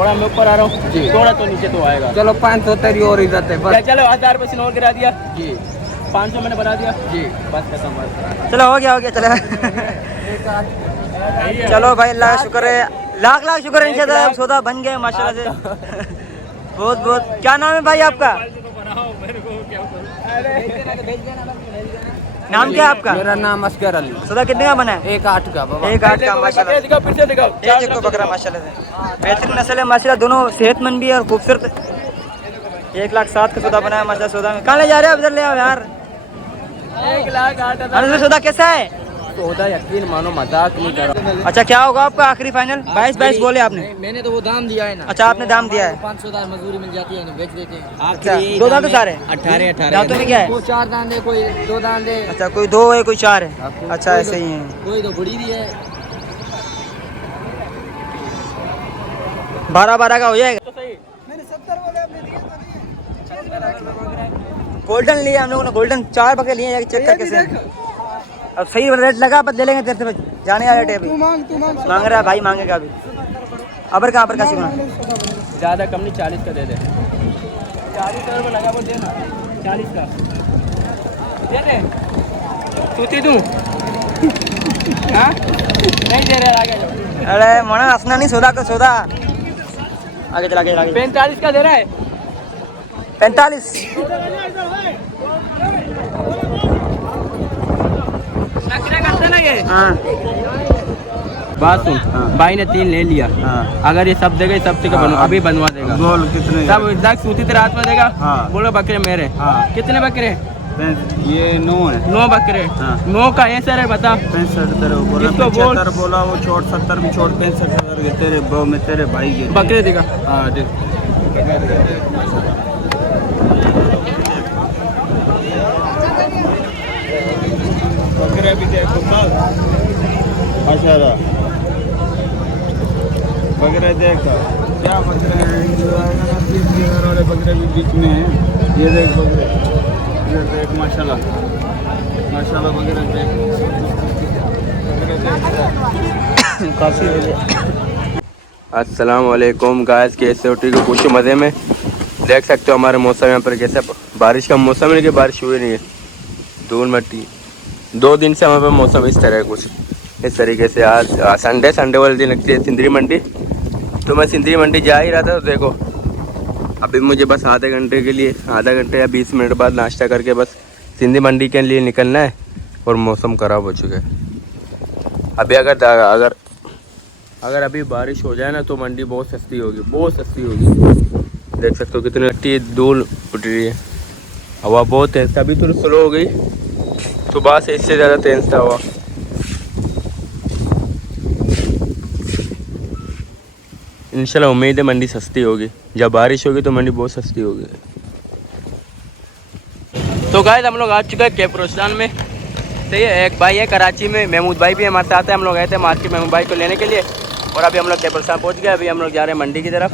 थोड़ा मैं ऊपर आ रहा हूँ जी, थोड़ा तो नीचे तो आएगा। चलो 500 तेरी और इज्जत है बस। चलो 1000 और गिरा दिया जी, 500 मैंने बढ़ा दिया जी बस खत्म बस। चलो हो गया चलो। चलो भाई अल्लाह का शुक्र है, लाख लाख शुक्र है इंशाल्लाह सौदा बन गए माशाल्लाह से। बहुत बहुत। क्या नाम है भाई आपका? नाम क्या है आपका? मेरा नाम असगर अली। सौदा कितने का बना है? 1.8 का बाबा। 1.8 का माशाल्लाह। दिखाओ फिर से दिखाओ। ये देखो बकरा माशाल्लाह से बेहतरीन नस्ल है माशाल्लाह, दोनों सेहतमंद भी है और खूबसूरत। 1,07,000 का सौदा बनाया माशाल्लाह। सौदा में कहाँ ले जा रहे हो? इधर ले आओ यार। 1,08,000 सौदा कैसा है? सौदा यकीन मानो मजाक नहीं कर रहा। अच्छा क्या होगा आपका आखिरी फाइनल? 22 बोले आपने। मैंने तो वो दाम दिया है ना। अच्छा आपने दाम दिया है। 500 मजदूरी मिल जाती है, बेच देते हैं। अच्छा दो दांत सारे 18 दांतों में क्या है? कोई 4 दांत है, कोई 2 दांत है। अच्छा कोई 2 है कोई 4 है। अच्छा ऐसे ही है। कोई तो बुढ़ी भी है। 12 का हो जाएगा। तो सही मैंने 70 बोले, आपने दिए गोल्डन लिया हम लोगों ने, गोल्डन 4 बकरे लिए, चेक करके से अब सही रेट लगा पर दे लेंगे तेरे से। जाने वाले रेट है अभी। मांग रहा है भाई, मांगेगा अभी। अबर का सिखना ज़्यादा कम नहीं 40 का दे दे। 40 रुपये लगा वो देना 40 का दे दे। तूती दूँ हाँ नहीं दे रहे आगे जाओ। अरे मोना हंसना नहीं, सौदा का सौदा। आगे चला आगे 45 का दे रहा है। 45 हाँ बात सुन भाई ने 3 ले लिया। अगर ये सब देगा सब ठीक है, अभी बनवा देगा। बोल कितने? सब दाग सूती तेरे हाथ में देगा। बोलो बकरे मेरे। कितने बकरे? ये 9 है। 9 बकरे। 9 का ऐसा है बता। 65 इसको बोल। बोला वो छोड़ 70 में छोड़ 65,000 के तेरे में तेरे भाई के बकरे देगा। हाँ देख बकरे भी देखो माशाल्लाह। बकरे देखो क्या बकरे हैं, 30,000 वाले बकरे भी बीच में हैं। ये देख बकरे, ये देख माशाल्लाह माशाल्लाह बकरे देख काफ़ी। अस्सलाम वालेकुम गाइस, कैसे हो? ठीक है, पूछो मज़े में। देख सकते हो हमारे मौसम यहाँ पर कैसे बारिश का मौसम है कि बारिश हुई नहीं है, धूल मट्टी। 2 दिन से हमारे पास मौसम इस तरह है, कुछ इस तरीके से। आज संडे वाले दिन लगती है सिंदरी मंडी, तो मैं सिंदरी मंडी जा ही रहा था। तो देखो अभी मुझे बस आधे घंटे के लिए, आधा घंटे या 20 मिनट बाद नाश्ता करके बस सिंदरी मंडी के लिए निकलना है। और मौसम ख़राब हो चुका है अभी। अगर अभी बारिश हो जाए ना तो मंडी बहुत सस्ती होगी, बहुत सस्ती होगी। देख सकते हो कितनी लगती है, धूल उठ रही है, हवा बहुत तेज। अभी तो स्लो हो गई, सुबह से इससे ज़्यादा तेज था हवा। इंशाल्लाह उम्मीद है मंडी सस्ती होगी। जब बारिश होगी तो मंडी बहुत सस्ती होगी। तो गाइस हम लोग आ चुके हैं कैपरोस्तान में। सही है, एक भाई है कराची में, महमूद भाई भी हमारे साथ है। हम लोग आए थे मार्केट महमूद भाई को लेने के लिए, और अभी हम लोग कैपरोस्तान पहुंच गए। अभी हम लोग जा रहे हैं मंडी की तरफ।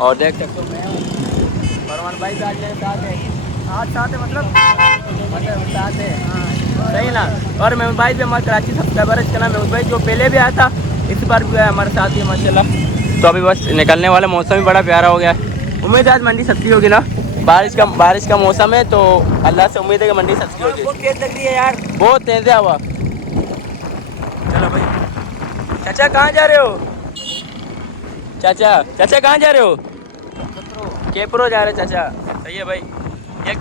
और देख सकते हो मैं हूँ, फरमान भाई भी आज मेरे साथ है। साथ है मतलब साथ है, सही ना। और महमूद भाई भी हमारे कराची सब्सक्राइबर है, इसका नाम महमूद भाई, जो पहले भी आया था, इस बार भी आया हमारे साथ ही माशाल्लाह। तो अभी बस निकलने वाला, मौसम भी बड़ा प्यारा हो गया है। उम्मीद है आज मंडी सस्ती होगी ना। बारिश का मौसम है, तो अल्लाह से उम्मीद है कि मंडी सस्ती होगी। बहुत तेज लग रही है यार, बहुत तेज है हवा। चलो भाई। चाचा कहाँ जा रहे हो? चाचा कहाँ जा रहे हो? कैपरो जा रहे चाचा। सही है भाई, ये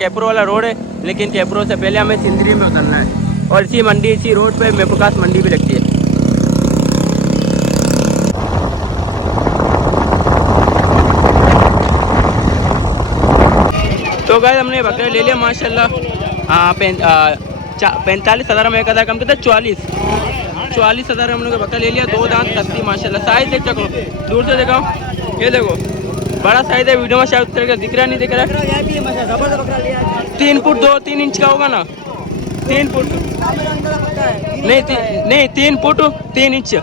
कैपरो वाला रोड है, लेकिन कैपरो से पहले हमें सिंदरी में उतरना है। और इसी मंडी, इसी रोड पे मेपुकास मंडी भी लगती है। तो गाइस हमने बकरे ले लिया माशाल्लाह। 45,000 में, 1,000 कम कितना, 44,000 हम लोग बकरा ले लिया। 2 दांत कस्ती माशाल्लाह। साइज देख सको, दूर से दिखाओ, ये देखो बड़ा साइज है। वीडियो में शायद दिख रहा नहीं, दिख रहा है। 3 फुट 3 इंच का होगा ना, 3 फुट नहीं 3 फुट 3 इंच,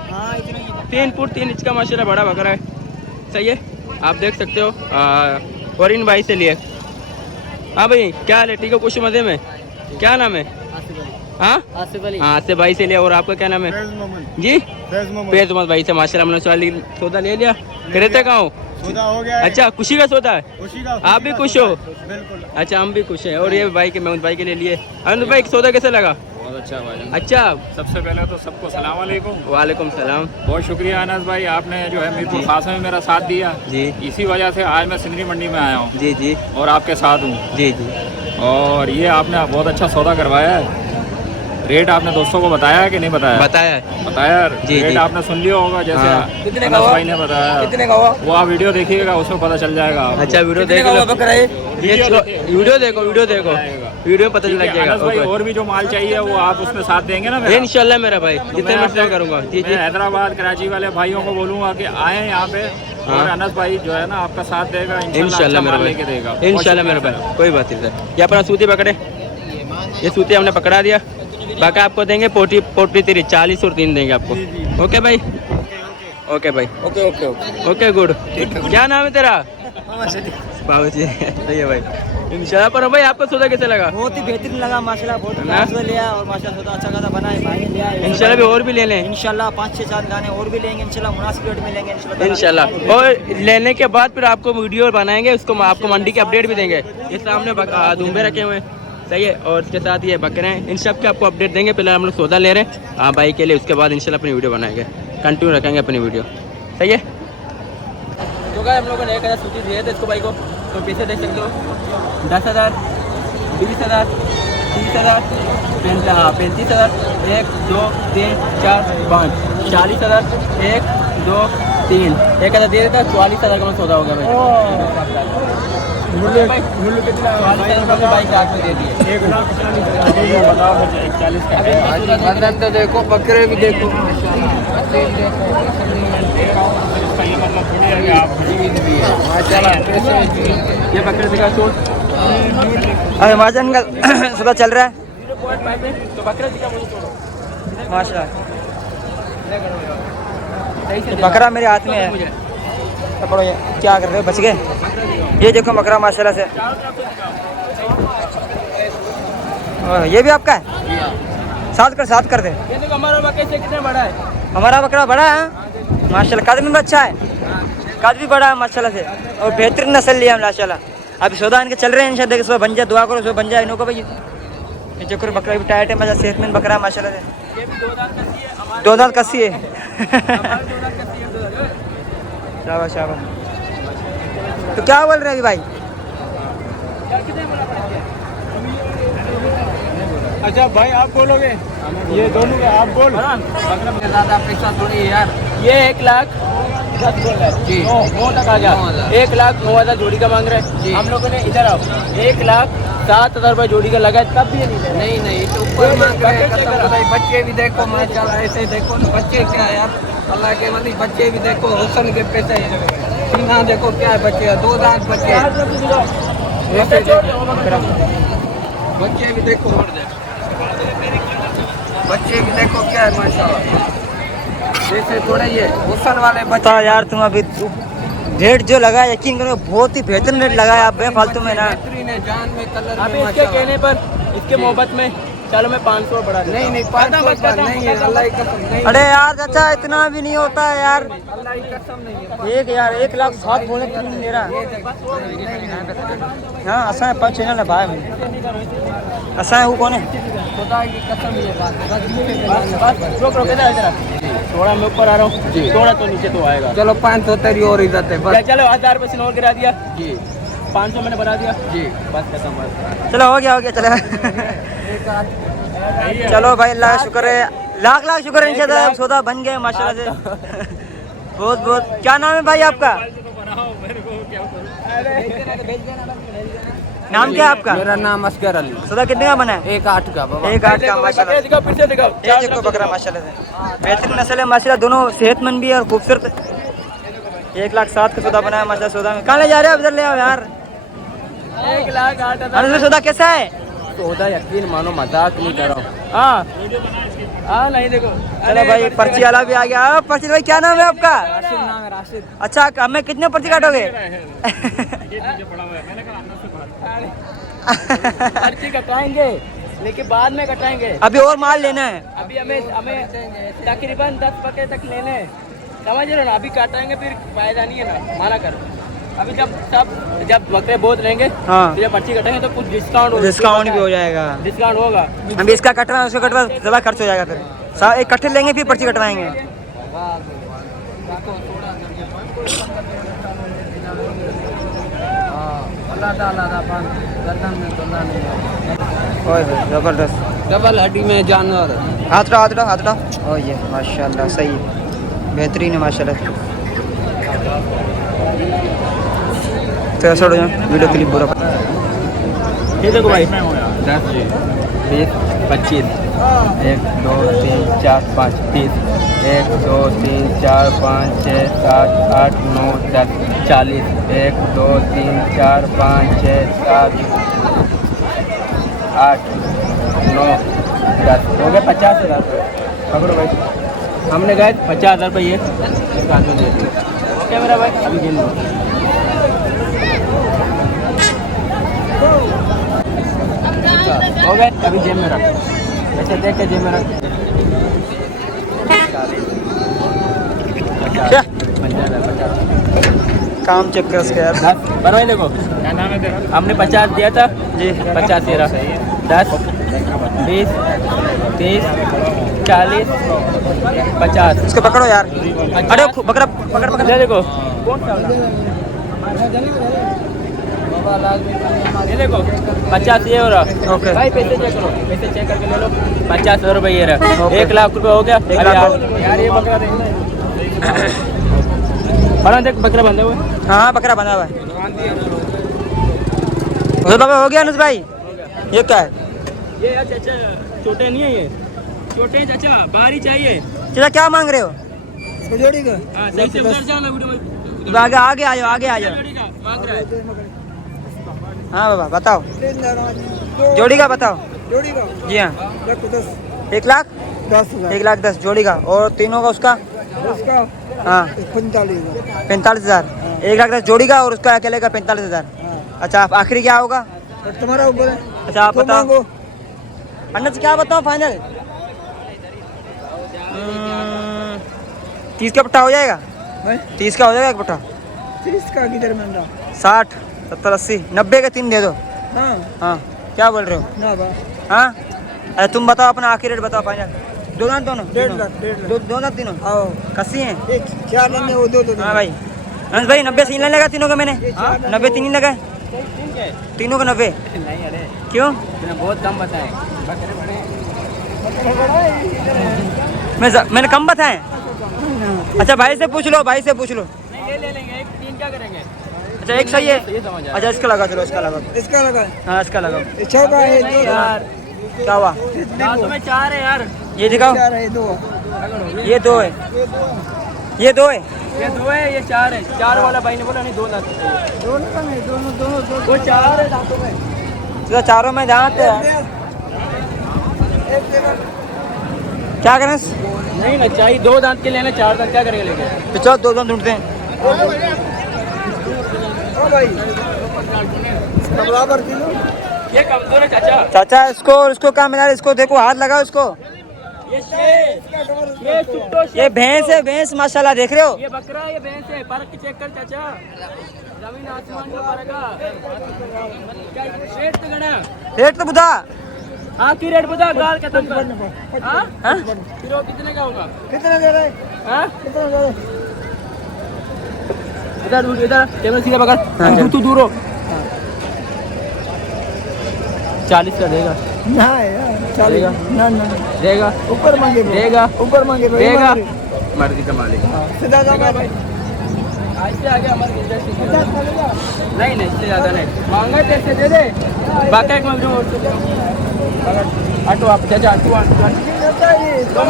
3 फुट 3 इंच का माशाल्लाह बड़ा बकरा है। सही है, आप देख सकते हो। और इन भाई से लिए। हाँ भाई क्या हाल है? ठीक है, कुछ मज़े में। क्या नाम है? हाँ आसिफ अली। हाँ से भाई से लिया। और आपका क्या नाम है फैज मोहम्मद। जी? फैज मोहम्मद। फैज मोहम्मद भाई से माशाल्लाह हमने सौदा ले लिया। रहते कहाँ हो? सौदा हो गया है। अच्छा खुशी का सौदा है। खुशी का आप भी खुश हो? बिल्कुल। अच्छा हम भी खुश हैं। और ये भाई के महमूद भाई के लिए लिए। अनंत भाई सौदा कैसे लगा? बहुत अच्छा भाई। अच्छा सबसे पहले तो सबको सलाम वालेकुम। वालेकुम सलाम। बहुत शुक्रिया अनस भाई, आपने जो है मीरपुर खास में मेरा साथ दिया। जी इसी वजह से आज मैं सिंगरी मंडी में आया हूँ जी जी और आपके साथ हूँ। जी जी। और ये आपने बहुत अच्छा सौदा करवाया है। रेट आपने दोस्तों को बताया है कि नहीं बताया? बताया है। बताया। जी, रेट जी। आपने सुन लिया होगा जैसे हाँ। कितने का अनस हुआ? भाई ने बताया। कितने का हुआ? वो आप वीडियो देखिएगा उसमें पता चल जाएगा आपको। अच्छा वीडियो कितने देख का हुआ लो। बकरा ये? वीडियो देखो वीडियो पता चल ठीक है, जाएगा। अनस भाई और भी जो माल चाहिए वो आप उसमें साथ देंगे ना मेरा? इंशाल्लाह मेरा भाई जितने मैं मर्जी आपको- करूँगा। जी मैं जी हैदराबाद कराची वाले भाइयों को बोलूंगा कि आए यहाँ पे हाँ। और अनस भाई जो है ना आपका साथ देगा। इंशाल्लाह मेरा लेके देगा। भाई इंशाल्लाह मेरा भाई कोई बात नहीं सर। ये अपना सूती पकड़े। ये सूती हमने पकड़ा दिया। बाकी आपको देंगे 43 40 और 3 देंगे आपको। ओके भाई ओके भाई okay okay okay. Okay good. क्या नाम है तेरा? बाबू जी सही है भाई। इंशाल्लाह। पर भाई आपको सौदा कैसे लगा? बहुत ही बेहतरीन लगा माशाल्लाह। बहुत ना? ही लिया और माशाल्लाह सौदा अच्छा खासा बना है। भाई ने लिया है। इंशाल्लाह भी और भी ले लें। इंशाल्लाह 5-6 दाने और भी लेंगे इंशाल्लाह। मुनासिब रेट में लेंगे इंशाल्लाह। और लेने के बाद फिर आपको वीडियो बनाएंगे, उसको आपको मंडी के अपडेट भी देंगे। ये सामने दूम्बे रखे हुए हैं सही है। और उसके साथ ये बकरे हैं। इन सब के आपको अपडेट देंगे। पहले हम लोग सौदा ले रहे हैं हाँ भाई के लिए। उसके बाद इंशाल्लाह अपनी वीडियो बनाएंगे। कंटिन्यू रखेंगे अपनी वीडियो सही है। तो क्या हम लोगों ने 1000 सूची दिए थे इसको भाई को। तो पैसे देख सकते हो 10,000 20,000 30,000 35,000 1 2 3 4 5 40,000 1 2 3 1,000 दे देता 44,000 का सौदा हो गया भाई। मुल्लू कितना? 44,000 का बाइक हाथ में दे दिए। 1,40,000 तो देखो बकरे भी देखो। ये बकरे दिखा छोड़। अरे महाजन का सौदा चल रहा है 0.5 में तो बकरे दिखा मुझे छोड़ो। माशाल्लाह। सही से बकरा मेरे हाथ में है। मुझे पकड़ो ये क्या कर रहे हो? बच गए। ये देखो बकरा माशाल्लाह से। ये भी आपका है? साथ कर दे। ये देखो हमारा बकरे से कितना बड़ा है। हमारा बकरा बड़ा है माशाल्लाह। कद में भी अच्छा है। कद भी बड़ा है माशाल्लाह से। और बेहतरीन नस्ल लिया है माशाल्लाह। अभी सौदा इनके चल रहे हैं इंशाल्लाह। सुबह बन जाए दुआ करो सुबह बन जाए इनको भाई। ये चक्कर बकरा भी टाइट है मजा। सेहतमंद बकरा है माशाल्लाह से। ये भी 2 दांत कसी है। हमारे 2 दांत कसी है। हमारे 2 दांत कसी है 2 दांत। शाबाश शाबाश। तो क्या बोल रहे हैं अभी भाई? अच्छा भाई आप बोलोगे? ये दोनों का आप बोल। बकरा ज़्यादा अपेक्षा थोड़ी है यार। ये 1,10,000 बोल रहा है जी। 9 तक आ गया। 1,09,000 जोड़ी का मांग रहे हैं। हम लोगों ने इधर आओ 1,07,000 रुपये जोड़ी का लगा है तब भी नहीं तो ऊपर मांग रहे हैं। बच्चे भी देखो माशाल्लाह। ऐसे देखो ना बच्चे क्या है यार। अल्लाह के वली बच्चे भी देखो। हुसन के पैसे सीना देखो क्या है। बच्चे 2 दांत बच्चे। ऐसे बच्चे भी देखो। बच्चे भी देखो क्या है माशाल्लाह। जैसे थोड़े ये हुसन वाले बच्चे। बता यार तुम अभी रेट जो लगा है यकीन करो बहुत ही बेहतरीन रेट लगा है। आप बेफालतू में ना। बेहतरीन है जान में कलर अभी में इसके माशाल्लाह। कहने पर इसके मोहब्बत में चलो मैं 500 बढ़ा देता हूँ। नहीं 500 नहीं है। अल्लाह की कसम नहीं। अरे यार चाचा इतना भी नहीं होता है यार। अल्लाह की कसम नहीं है। एक यार 1,07,000 बोले क्यों नहीं दे रहा? हाँ असा है चैनल है भाई। असा है वो कौन है? खुदा की कसम ये बात बस रोक इधर इधर। थोड़ा मैं ऊपर आ रहा हूँ थोड़ा तो नीचे तो आएगा। चलो 500 तेरी और इज्जत है बस। चलो 1,000 रुपये से और गिरा दिया जी 500 मैंने बढ़ा दिया जी। बस खत्म बस। चलो हो गया चलो। चलो भाई अल्लाह का शुक्र है। लाख शुक्र है इंशाल्लाह सौदा बन गए माशाल्लाह से। बहुत क्या नाम है भाई आपका? नाम क्या है आपका? मेरा नाम असगर अली। सौदा कितने का बना है? 1,08 का बाबा। 1,08 का माशाल्लाह। दिखाओ फिर से दिखाओ। ये देखो बकरा माशाल्लाह से बेहतरीन नस्ल है माशाल्लाह। दोनों सेहतमंद भी है और खूबसूरत। 1,07,000 का सौदा बना है माशाल्लाह। सौदा में कहाँ ले जा रहे हो? इधर ले आओ यार। 1,08,000 सौदा कैसा है? सौदा यकीन मानो मजाक नहीं कर रहा हूँ। हाँ नहीं देखो। चलो भाई पर्ची वाला भी आ गया। पर्ची भाई क्या नाम है आपका? राशिद नाम है राशिद। अच्छा हमें कितने पर्ची काटोगे? पर्ची कटाएंगे लेकिन बाद में कटाएंगे। अभी और माल लेना है। अभी हमें तकरीबन 10 बकरे तक लेने हैं, समझ रहे हो ना। अभी कटाएंगे फिर फायदा नहीं है ना, माना कर। अभी जब बकरे बहुत रहेंगे, हाँ। तो जब पर्ची कटेंगे तो कुछ डिस्काउंट भी हो जाएगा। डिस्काउंट होगा। अभी इसका कटवा उसका कटवा ज़्यादा खर्च हो जाएगा, फिर एक इकट्ठे लेंगे फिर पर्ची कटवाएंगे। ओए जबरदस्त डबल हड्डी में जानवर। हाथ उठाओ। ओ ये माशाल्लाह सही है, बेहतरीन है माशाल्लाह। तो ऐसा हो जाए वीडियो क्लिप पूरा। ये देखो भाई, 10 20 25 1 2 3 4 5 30 1 2 3 4 5 6 7 8 9 10 40 1 2 3 4 5 6 7 8 9 10 हो गए 50,000 पकड़ो भाई। हमने गए 50,000 रुपये ये ओके मेरा भाई, अभी गिन लो। हो गए, अभी जेब में रख, ऐसे देख के जेब में रख। क्या काम चेक कर उसके यार। 10 बनवाई देखो, क्या नाम है तेरा? हमने 50 दिया था जी, 50 तेरा 10 20 30 40 50। इसको पकड़ो यार। अरे बकरा पकड़ ये देखो, कौन सा वाला? ये देखो 50 ये हो रहा। ओके भाई पैसे चेक करो, पैसे चेक करके ले लो। 50,000 रुपये ये रहा। 1 लाख रुपये हो गया। 1 लाख यार ये बकरा देखना बड़ा, देख बकरा बंधा हुआ है। हाँ बकरा बना हुआ है। बाबा हो गया अनुज भाई, ये क्या है? ये यार चाचा छोटे नहीं है, ये छोटे हैं चाचा, बाहर ही चाहिए। चाचा क्या मांग रहे हो? जोड़ी का हाँ सही से उधर जाओ ना वीडियो में। आगे आ जाओ। जोड़ी का मांग रहा है। हाँ बाबा बताओ, जोड़ी का बताओ। जोड़ी का जी हाँ, 1 1 लाख 10,000 1 लाख 10 जोड़ी का, और तीनों का उसका उसका हाँ 45,000। 45,000। 1 लाख 10 जोड़ी का और उसका अकेले का 45,000। अच्छा आप आखिरी क्या होगा? तुम्हारा ऊपर है। अच्छा आप बताओ अन्नत क्या बताओ फाइनल? 30 का पट्टा हो जाएगा? 30 का हो जाएगा एक पट्टा? 30 का किधर मिल रहा? 60 70 80 90 के 3 दे दो। हाँ हाँ क्या बोल रहे हो? ना बा हाँ अरे तुम बताओ अपना आखिरी रेट बताओ फाइनल। दोनों 1.5 लाख दोनों तीनों आओ कस्सी हैं? 4 लेने वो 2 हाँ भाई अनस भाई 90 सीन लगा तीनों का मैंने। 90 तीन ही लगा तीनों का 90। नहीं अरे क्यों? तूने बहुत कम बताए, बकरे बड़े हैं। मैंने कम बताए? अच्छा भाई से पूछ लो। नहीं ले लेंगे, एक 3 क्या करेंगे? अच्छा एक सही है। ये समझ आ अच्छा इसका लगा, चलो इसका लगा। इसका लगा हाँ इसका लगाओ। चौका है नहीं यार, क्या हुआ? दांतों में 4 है यार। ये दिखाओ। 4 है 2 ये 2 है, ये 2 है। ये 2 है, ये 4 है। 4 वाला भाई ने बोला नहीं 2 लाख। दोनों का नहीं, दोनों वो 4 है दांतों में। तो चारों में दांत है। क्या करें? नहीं ना चाहिए, 2 दांत के लेना, 4 दांत क्या करेंगे लेके? तो चलो 2 दांत ढूंढते हैं। ओ भाई बराबर किलो ये कमजोर है चाचा। चाचा इसको क्या मिला? इसको देखो, हाथ लगाओ इसको। ये शेर, ये सुट्टो शेर। ये भैंस है, भैंस माशाल्लाह, देख रहे हो? ये बकरा है, ये भैंस है। फर्क चेक कर चाचा, जमीन आसमान का फर्क है। क्या रेट तो गड़ा? रेट तो बुधा। हाँ की रेट बता, गाल खत्म कर। हाँ हाँ? किलो कितने का होगा? कितना दे रहा है? हाँ कितना दे रहा है? इधर टेबल सीधा पकड़। हाँ, तू दूर हो। 40 का देगा? ना यार चलेगा ना देगा? ऊपर मांगे देगा? ऊपर मांगे देगा? मर्जी का मालिक। सीधा जाओ भाई आज से आगे हमारे नहीं इससे ज़्यादा नहीं मांगा, पैसे दे दे। बाकी एक मांग ऑटो आप चाचा, 2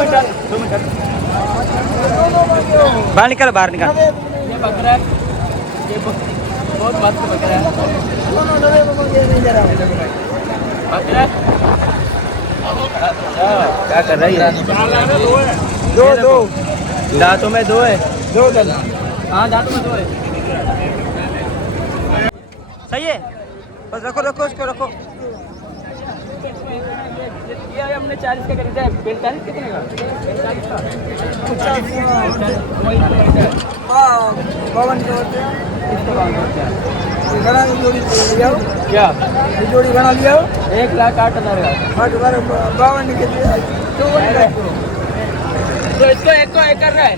मीटर बाहर निकल। ये बकरा है, ये बहुत मस्त बकरा है। बकरा क्या कर रही है? 2 दांतों में 2 है। 2 दल हाँ दांतों में 2 है। सही है, बस रखो इसको रखो। ये हमने 40 का खरीदा है। 45 कितने का? 45 का। 52 के होते हैं। इसको बात करते हैं। ये घड़ा की जोड़ी लिया हो? क्या? ये जोड़ी घड़ा लिया हो? 1,08,000 का। 52 के दिया। तो इसको एक को एक कर रहा है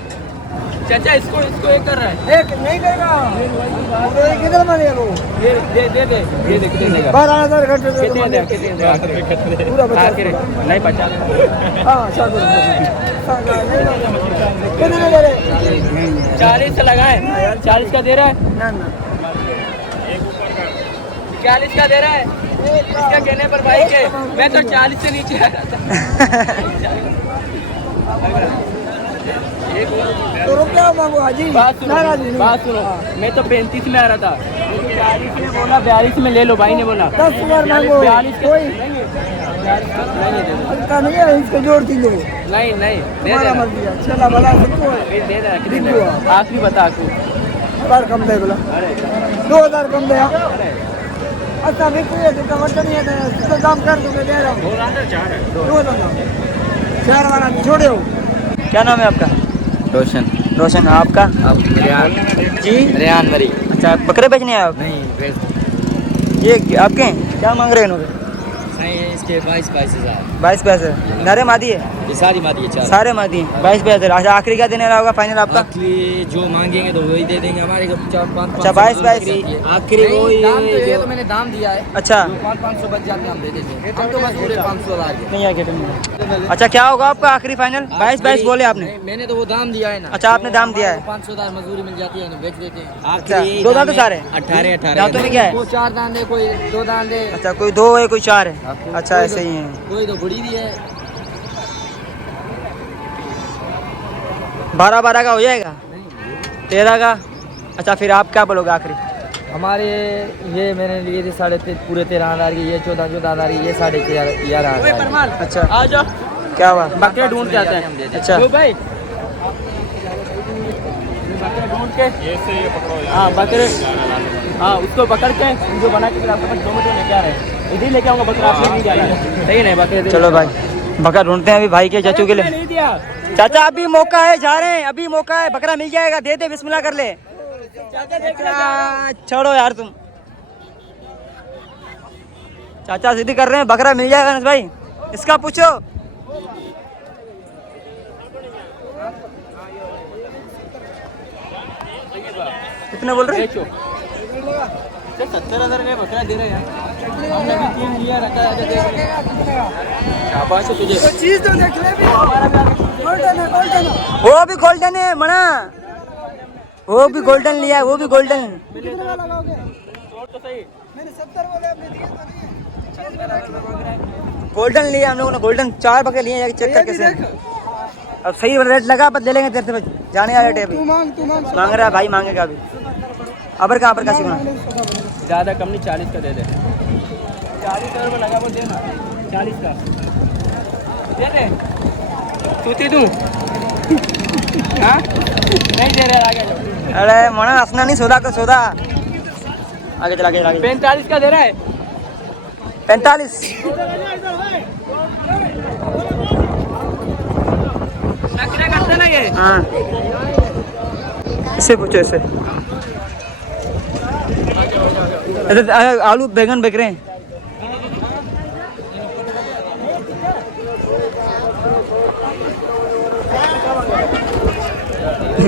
चाचा, इसको एक कर रहा है। एक नहीं करेगा तो ये किधर मारे वो ये दे कितने देगा? 12,000 घंटे कितने दे पूरा 50 आखिर नहीं 50। हाँ 60 कितने दे रहे 40 से लगाए। 40 का दे रहा है। ना ना 40 का दे रहा है। इसका कहने पर भाई के मैं तो 40 से नीचे आ रहा था। तो रुपया मांगो हाजी बात सुनो मैं तो 35 में आ रहा था। 40 में बोला 42 में ले लो, भाई ने बोला 10,000 मांगो 42 के कोई नहीं दे दो। हल्का नहीं है इसको जोड़ दी लो नहीं दे हमारा दे मर्जी है चला भला सबको है दे दे कितने देगा? आखिरी बता तू। 1000 कम दे बोला अरे 2000 कम दे अरे अच्छा भी कोई है तो टमाटर नहीं है तो दाम कर दूंगा दे रहा हूँ 2000 चार वाला छोड़े हो। क्या नाम है आपका? रोशन रोशन। आपका? रेहान जी रेहान मरी अच्छा, बकरे बेचने आए आप? नहीं ये आपके हैं? क्या मांग रहे हैं इन्होंने? नहीं इसके 22,000 22 पैसे नारे मादी है? ये सारी मादी है चार। सारे मादी हैं। 22 पैसे। अच्छा आखिरी क्या देने रहा होगा फाइनल आपका? आखिरी जो मांगेंगे तो वही दे देंगे हमारे को 4-5। अच्छा 22 आखिरी वही दाम तो ये तो मैंने दाम दिया है अच्छा 500 बच जाते हम दे देंगे हम तो बस पूरे 500 ला के नहीं आगे अच्छा क्या होगा आपका आखिरी फाइनल? 22 बोले आपने? मैंने तो वो दाम दिया है ना अच्छा आपने दाम दिया है। 500 मजदूरी मिल जाती है ना बेच देते हैं अच्छा दो दांत सारे 18 दांतों में क्या है? कोई 4 दान दे कोई 2 दान दे अच्छा कोई 2 है कोई 4 है। अच्छा ऐसे ही है। कोई तो बुढ़ी भी है 12 का हो जाएगा? 13 का? अच्छा फिर आप क्या बोलोगे आखिरी? हमारे ये मैंने लिए थे पूरे 13,000 की ये 14,000 की ये 11,500 अच्छा आ जाओ क्या हुआ? बकरे ढूंढ के आते हैं। अच्छा लो भाई बकरे ढूंढ के हाँ बकरे हाँ उसको पकड़ के जो बना के आपके पास 2 मीटर लेके आ रहे हैं। इधर लेके आऊँगा बकरा आपने नहीं जाना है सही नहीं बकरे चलो भाई बकरा ढूंढते हैं अभी भाई के चाचू के लिए। नहीं दिया चाचा अभी मौका है जा रहे हैं अभी मौका है बकरा मिल जाएगा दे दे बिस्मिल्लाह कर ले। छोड़ो यार तुम चाचा सीधी कर रहे हैं बकरा मिल जाएगा अनस भाई इसका पूछो। कितने बोल रहे हैं? 70,000 का बकरा दे रहे हैं हमने भी 3 लिया रखा है शाबाश है तुझे चीज तो देख ले भी गोल्डन है वो भी गोल्डन है मना वो भी गोल्डन लिया है वो भी गोल्डन कितने का लगाओगे तो सही मैंने 70 बोले आपने दिए तो नहीं गोल्डन लिया हम लोगों ने गोल्डन 4 बकरे लिए चेक करके से अब सही रेट लगा पर दे लेंगे तेरे से जाने वाले टेप तू मांग मांग रहा है भाई मांगेगा अभी अबर कहाँ पर का सीखना ज़्यादा कम नहीं 40 का दे दे 40,000 रुपये लगा वो देना 40 का दे दे तूती दूँ हाँ नहीं दे रहे आगे जाओ। अरे मना हंसना नहीं सौदा का सौदा आगे चला 45 का दे रहा है 45 नखरे करते ना ये हाँ इससे पूछो इससे आलू बैगन बिक रहे हैं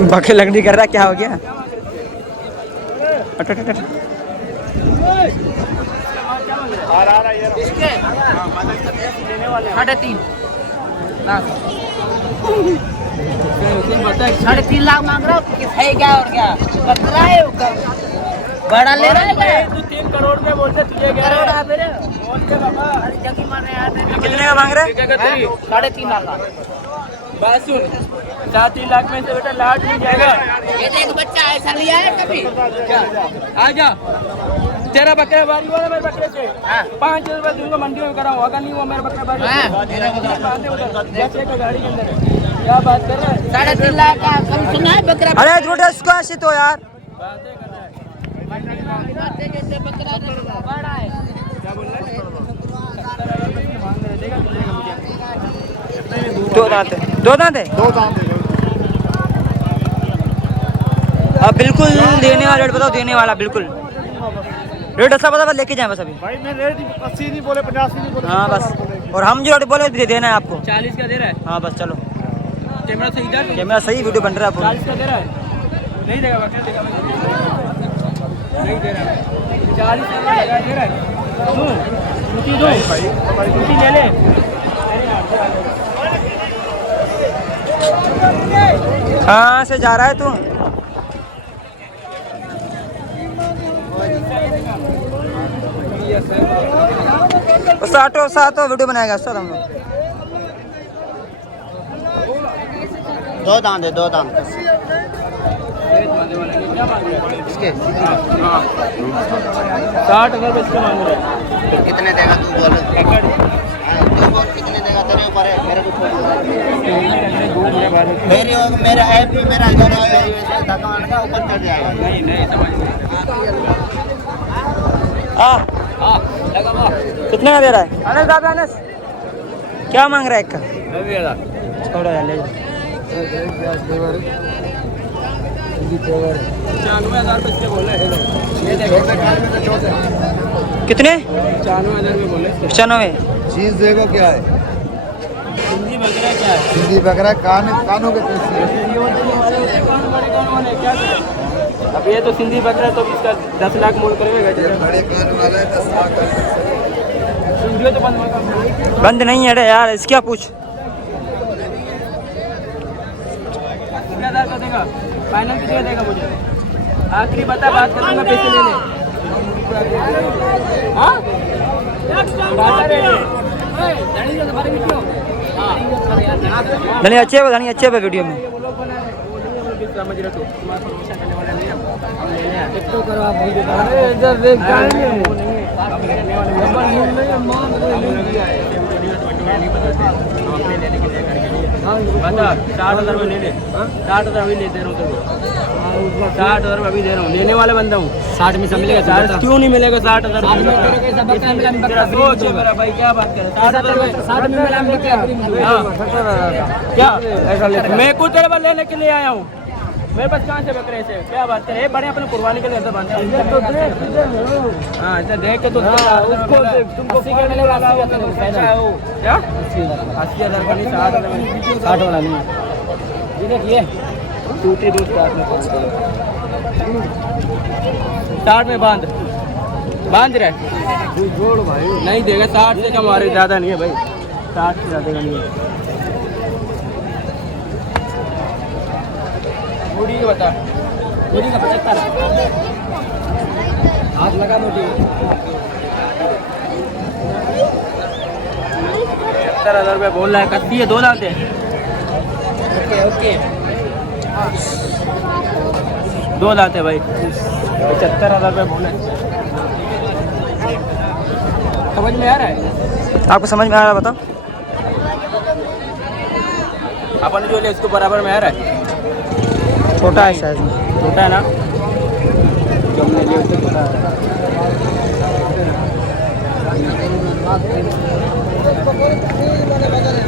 बाकी लकड़ी कर रहा है क्या हो गया? अट, अट, अट, अट। साढ़े 3 लाख मांग रहा हूँ है क्या और क्या बकरा है बड़ा ले रहा है तू 3 करोड़ में बोलते तुझे क्या करोड़ है मेरे बोल के बाबा जगी मार रहे हैं कितने का मांग रहा है? 3.5 लाख का बात सुन 3 लाख में से बेटा लाट नहीं जाएगा ये देख बच्चा ऐसा लिया है कभी आ जा तेरा बकरा बारी हुआ ना मेरे बकरे से 5 रुपए दूंगा मंडी में कराऊँ अगर नहीं हुआ मेरा बकरा बारी का गाड़ी के अंदर है क्या बात कर रहा है 3.5 लाख का कम सुना है बकरा अरे छोटे इसको ऐसे तो यार बातें कर रहा है जैसे बकरा बड़ा है क्या बोल रहा है 70 दो दांत है, दो दांत है। अब बिल्कुल देने वाला रेट बताओ, देने वाला बिल्कुल रेट ऐसा बता, बस लेके जाए बस अभी। भाई मैं रेट 80 नहीं बोले, 85 नहीं बोले। हाँ बस, और हम जो रेट बोले दे देना है आपको। 40 का दे रहा है। हाँ बस चलो, कैमरा सही इधर, कैमरा सही, वीडियो बन रहा है। 40 का दे रहा है। नहीं देगा बकरा, देगा नहीं दे रहा है। 40 का लगा दे रहा है। दो ले ले। कहाँ से जा रहा है तू? साटो वीडियो बनाएगा सर हम लोग। दो दांत है, दो दांत इसके 60,000 इसके मांग रहे हैं। कितने देगा तू बोल? तू बोल कितने देगा, तेरे ऊपर है, मेरे को मेरा ऐप भी मेरा दुकान का ऊपर चढ़ जाएगा। नहीं समझ लगा। कितने का दे रहा है अनस? दादा अनस क्या मांग रहा है एक का? छोड़ो यार, ले जाओ। 95,000 इसके बोले। कितने? 95,000 में बोले। 95। चीज देखो क्या है, हिंदी बकरा क्या है? हिंदी बकरा कानों के पीस। अब ये तो सिंधी बकरा, तो इसका 10 लाख मोल करेगा। बड़े कान वाला है, 10 लाख का। वीडियो तो बंद बंद नहीं है रे यार, इसका पूछ। 90,000 का देगा, फाइनल कितने देगा मुझे? आखिरी बता, बात करूँगा, पैसे ले ले। हाँ धनी अच्छे है, धनी अच्छे है वीडियो में। समझ रहे तो करने वाला नहीं है। तो करो आप वीडियो, अरे इधर देख जाएंगे। बता 60,000 में ले ले। 60,000 अभी ले दे रहा हूँ तेरे, 60,000 अभी दे रहा हूँ। लेने वाला बंदा हूँ। 60 में सब मिलेगा? 60 क्यों नहीं मिलेगा? 60,000 भाई क्या बात कर रहे हैं? 60 में मिला हम क्या मैं कुछ तेरे पास लेने के लिए आया हूँ। मेरे पास कहाँ से बकरे से क्या बात कर रहे हैं? बड़े अपने कुर्बानी के लिए बांधते हैं। हाँ ऐसा देख के तो उसको तुमको मिलेगा। क्या 80,000 का नहीं, 60,000 वाला नहीं देखिए, टूटी दूध का 60 में बांध रहे जोड़ भाई। नहीं देगा, 60 से कम आ रहे, ज़्यादा नहीं है भाई, 60 से ज़्यादा नहीं है। मुड़ी का बता, मुड़ी का 75 हाथ लगा मुड़ी। 70,000 रुपये बोल रहा है। कत्ती है, 2 दांत है। ओके 2 दांत है भाई। 75,000 रुपये बोले। समझ में आ रहा है? आपको समझ में आ रहा है? बताओ। अपन जो ले इसको बराबर में आ रहा है। छोटा है साइज में, छोटा है ना, जो हमने लिया उससे छोटा है।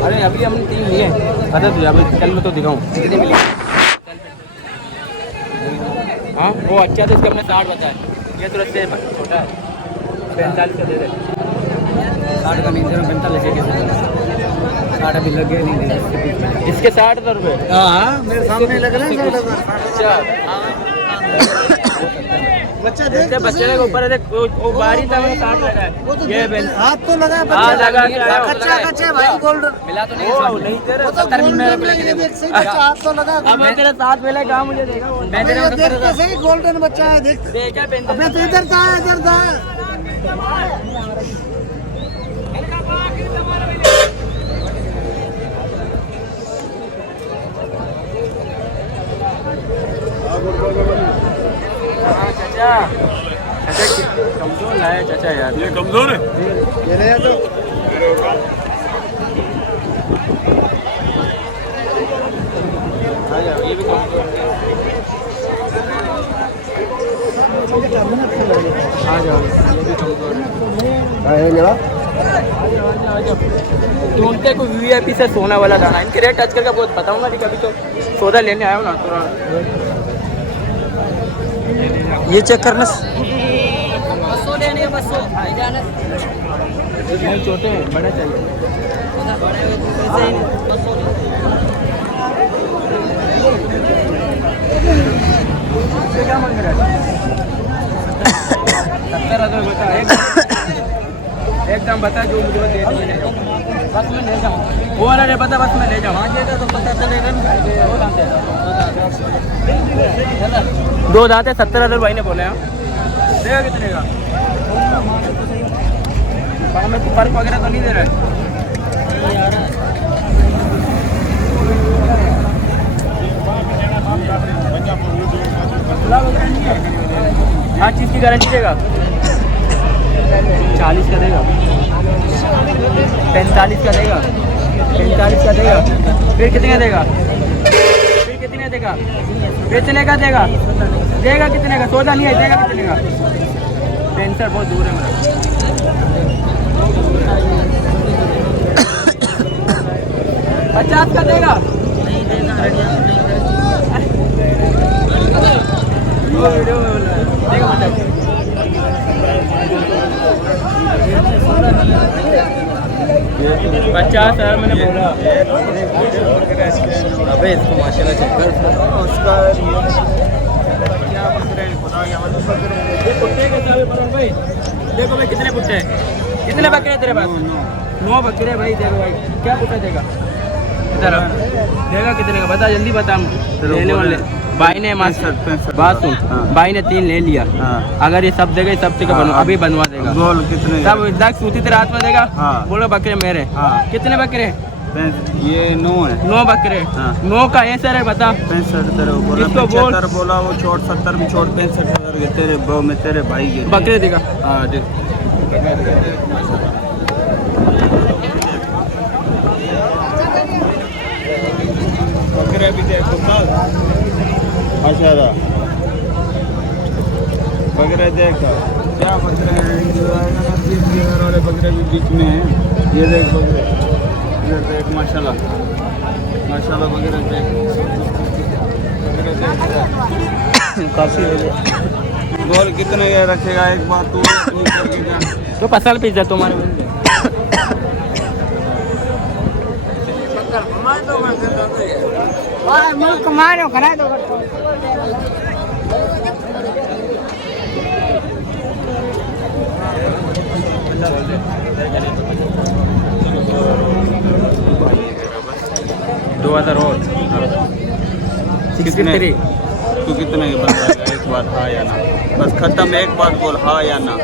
अरे अभी हमने 3 लिए, बता तुझे अभी कल में तो दिखाऊँ कितने मिली। हाँ वो अच्छा था, इसका हमने 60 बताया। ये तो रस्ते छोटा है, 45 का दे दे। 60 का नहीं दे रहा, 45 के 60 अभी लगे नहीं दे। इसके 60,000 रुपये। हाँ मेरे सामने लग रहा है। अच्छा बच्चा देखते बच्चे के ऊपर देख, वो बारी था, मैंने 60 लगा है। ये बेल हाथ तो लगा हाँ लगा के आया हूँ। कच्चा भाई गोल्ड मिला तो नहीं वो नहीं दे रहा, 70 में मेरे को लेके दे। हाथ तो लगा। अब मैं तेरे साथ मिला, कहाँ मुझे देगा वो? मैं दे रहा हूँ 70,000। सही गोल्डन बच्चा है, देख। देखा पेन अबे तो इधर था, इधर था। चाचा कमजोर लाया चाचा यार। ये कमजोर है, ये नहीं है तो ये भी कमजोर है। आ जाओ, ये भी कमजोर है। ढूंढते कोई वीआईपी से सोना वाला दाना, इनके रेट आजकल का बहुत बताऊंगा नहीं, कभी तो सौदा लेने आया हूँ ना थोड़ा। ये चेक करना। नहीं छोटे हैं, बड़े चाहिए। क्या मांग रहा है? 70,000 बता, एकदम बता जो मुझे दे दे, ले जाओ बस, मैं ले जाऊँ। वो वाला नहीं पता, बस मैं ले जाऊँ। आगे तो पता चलेगा ना। दो दांत है, 70,000 भाई ने बोले हैं। देगा कितने का? में फर्क वगैरह तो नहीं दे रहा है? हर चीज़ की गारंटी देगा। 40 का देगा, 45 का देगा, 45 का देगा, फिर कितने देगा? फिर कितने देगा? कितने का देगा? देगा कितने का? सौदा नहीं है, देगा कितने का? पेंसर बहुत दूर है मेरा। 50 का देगा? देगा 50,000 मैंने बोला। अबे इसको माशाल्लाह चेक कर उसका। देखो भाई कितने पुट्टे हैं, कितने बकरे हैं तेरे पास? 9 बकरे भाई। देखो भाई क्या पुट्टे देगा? इधर देगा कितने का बता, जल्दी बता। लेने वाले भाई ने बात सुन, भाई ने 3 ले लिया। अगर ये सब देगा, सब से अभी बनवा देगा। बोल कितने? सब सूती तेरे हाथ में देगा। बोलो बकरे मेरे। कितने बकरे? ये 9 है। 9 बकरे। 9 का ऐसा है बता। 65 इसको बोल। बोला वो छोड़ 70 में छोड़ 65,000 के तेरे बो में तेरे भाई के बकरे देगा। हाँ देख बकरे भी देखो कल। अच्छा बकरे देखो क्या बकरे हैं, 30,000 वाले बकरे भी बीच में हैं। ये देख बकरे, इधर देख माशाल्लाह माशाल्लाह बकरे देख, बकरे देख काफी। बोल कितने का रखेगा एक बार तू? तो पसल पिज्जा तुम्हारे मारो करा दो। और कितने तू कितने के बन जाएगा? एक बार हाँ या ना, बस खत्म। एक बार बोल हाँ या ना।